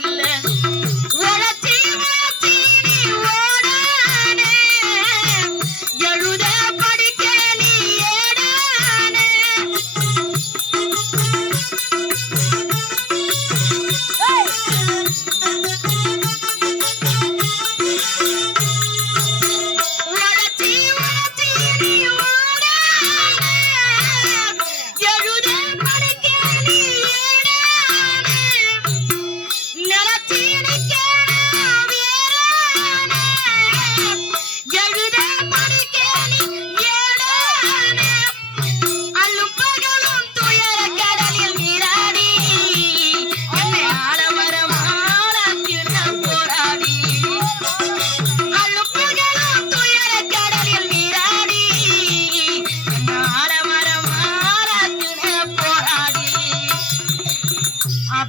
யாரையுமே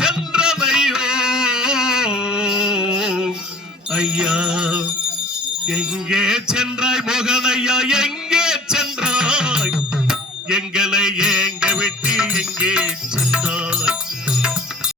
Send